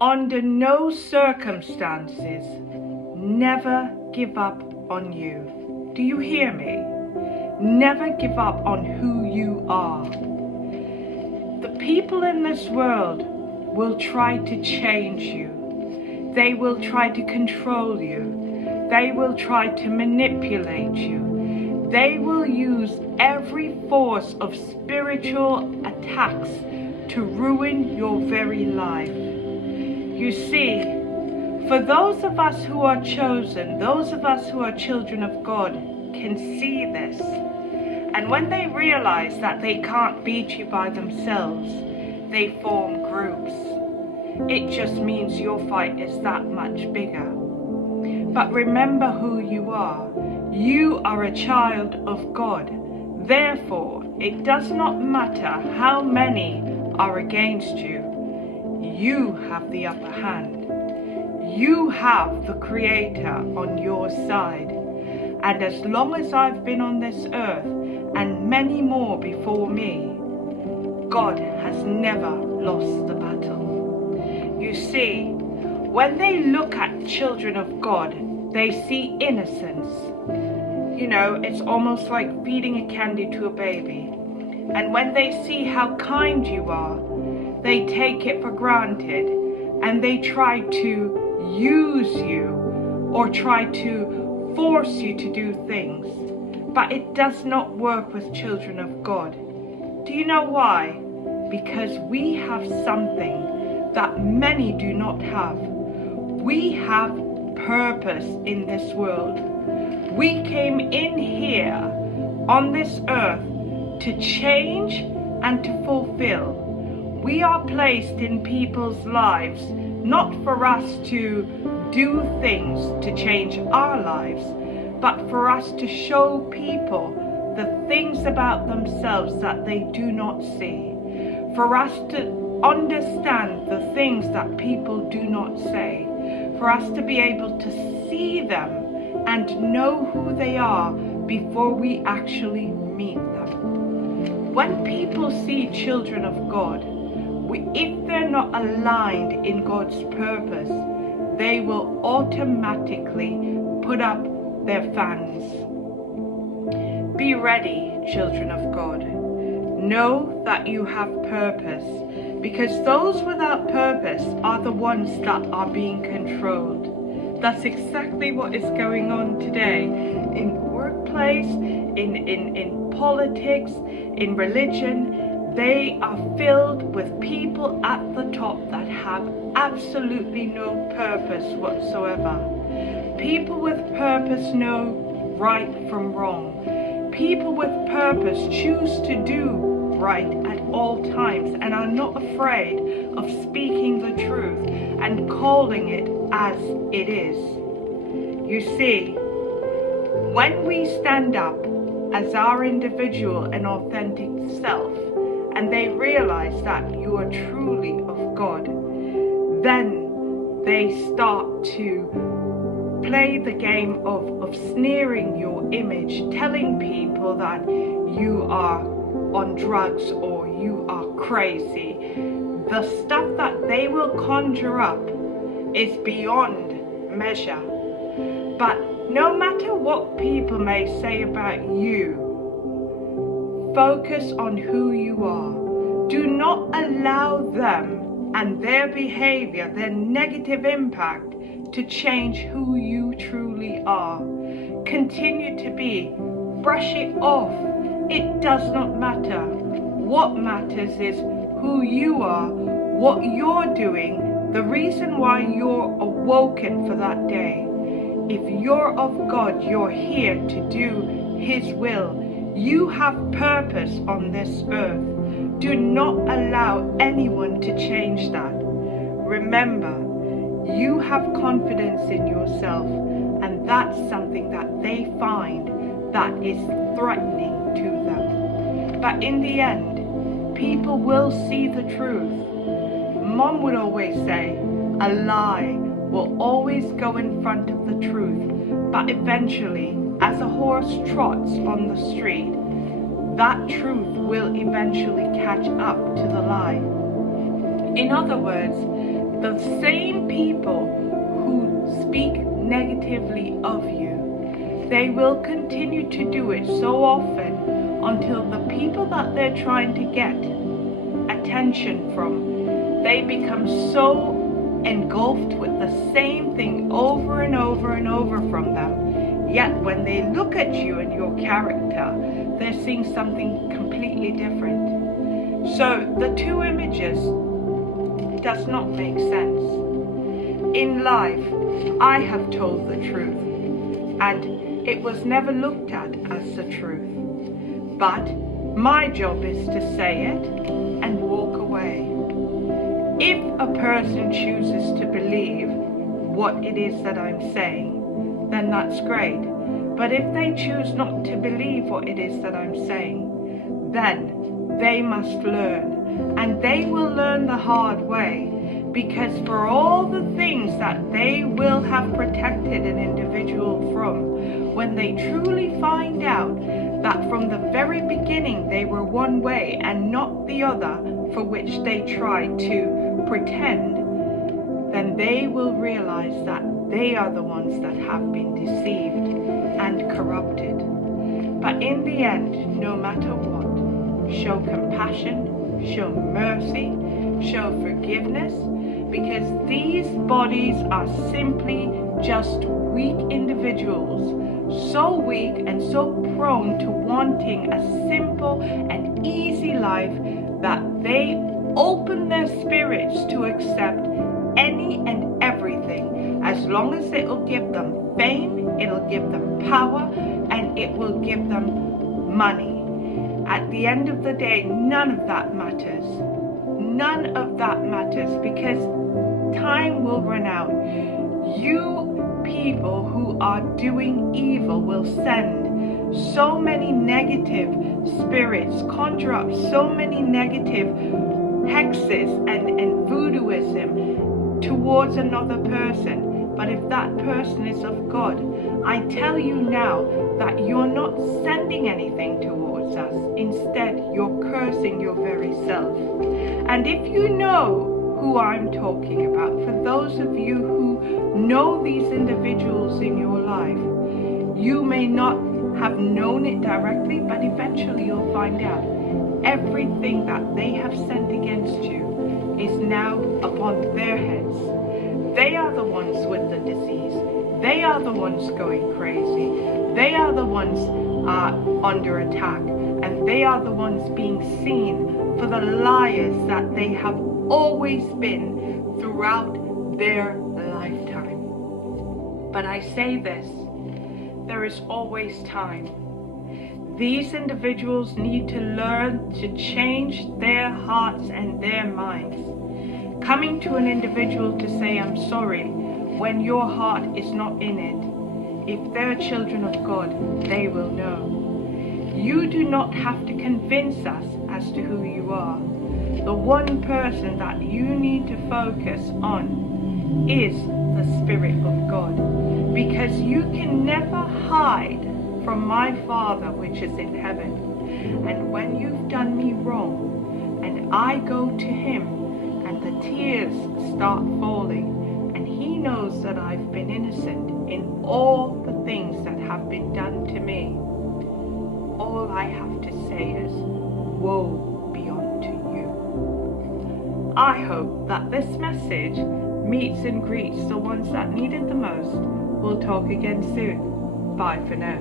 under no circumstances, never give up on you. Do you hear me? Never give up on who you are. The people in this world will try to change you. They will try to control you. They will try to manipulate you. They will use every force of spiritual attacks to ruin your very life. You see, for those of us who are chosen, those of us who are children of God, can see this. And when they realize that they can't beat you by themselves, they form groups. It just means your fight is that much bigger. But remember who you are. You are a child of God. Therefore, it does not matter how many are against you. You have the upper hand. You have the Creator on your side. And as long as I've been on this earth, and many more before me, God has never lost the battle. You see, when they look at children of God, they see innocence. You know, it's almost like feeding a candy to a baby. And when they see how kind you are, they take it for granted and they try to use you or try to force you to do things. But it does not work with children of God. Do you know why? Because we have something that many do not have. We have purpose in this world. We came in here on this earth to change and to fulfill. We are placed in people's lives not for us to do things to change our lives, but for us to show people the things about themselves that they do not see. For us to understand the things that people do not say. For us to be able to see them and know who they are before we actually meet them. When people see children of God, if they're not aligned in God's purpose, they will automatically put up their fans. Be ready, children of God. Know that you have purpose, because those without purpose are the ones that are being controlled. That's exactly what is going on today in workplace, in politics, in religion. They are filled with people at the top that have absolutely no purpose whatsoever. People with purpose know right from wrong. People with purpose choose to do right at all times and are not afraid of speaking the truth and calling it as it is. You see, when we stand up as our individual and authentic self, and they realize that you are truly of God, then they start to play the game of sneering your image, telling people that you are on drugs or you are crazy. The stuff that they will conjure up is beyond measure. But no matter what people may say about you, focus on who you are. Do not allow them and their behavior, their negative impact, to change who you truly are. Continue to be. Brush it off. It does not matter. What matters is who you are, what you're doing, the reason why you're awoken for that day. If you're of God, you're here to do His will. You have purpose on this earth. Do not allow anyone to change that. Remember, you have confidence in yourself, and that's something that they find that is threatening to them. But in the end, people will see the truth. Mom would always say, a lie will always go in front of the truth, but eventually, as a horse trots on the street, that truth will eventually catch up to the lie. In other words, the same negatively of you. They will continue to do it so often until the people that they're trying to get attention from, they become so engulfed with the same thing over and over and over from them. Yet when they look at you and your character, they're seeing something completely different. So the two images does not make sense. In life, I have told the truth, and it was never looked at as the truth. But my job is to say it and walk away. If a person chooses to believe what it is that I'm saying, then that's great. But if they choose not to believe what it is that I'm saying, then they must learn. And they will learn the hard way, because for all the things that they will have protected an individual from, when they truly find out that from the very beginning they were one way and not the other for which they tried to pretend, then they will realize that they are the ones that have been deceived and corrupted. But in the end, no matter what, show compassion, show mercy, show forgiveness, because these bodies are simply just weak individuals, so weak and so prone to wanting a simple and easy life that they open their spirits to accept any and everything, as long as it will give them fame, it'll give them power, and it will give them money. At the end of the day, none of that matters. None of that matters, because time will run out. You people who are doing evil will send so many negative spirits, conjure up so many negative hexes and voodooism towards another person. But if that person is of God, I tell you now that you're not sending anything towards us. Instead, you're cursing your very self. And if you know who I'm talking about, for those of you who know these individuals in your life, you may not have known it directly, but eventually you'll find out. Everything that they have sent against you is now upon their heads. They are the ones with the disease. They are the ones going crazy. They are the ones under attack. And they are the ones being seen for the liars that they have always been throughout their lifetime. But I say this, there is always time. These individuals need to learn to change their hearts and their minds. Coming to an individual to say, I'm sorry, when your heart is not in it, if they're children of God, they will know. You do not have to convince us as to who you are. The one person that you need to focus on is the Spirit of God, because you can never hide from my Father which is in heaven. And when you've done me wrong and I go to him and the tears start falling, and he knows that I've been innocent in all the things that have been done to me, all I have to say is, woe be unto you. I hope that this message meets and greets the ones that need it the most. We'll talk again soon. Bye for now.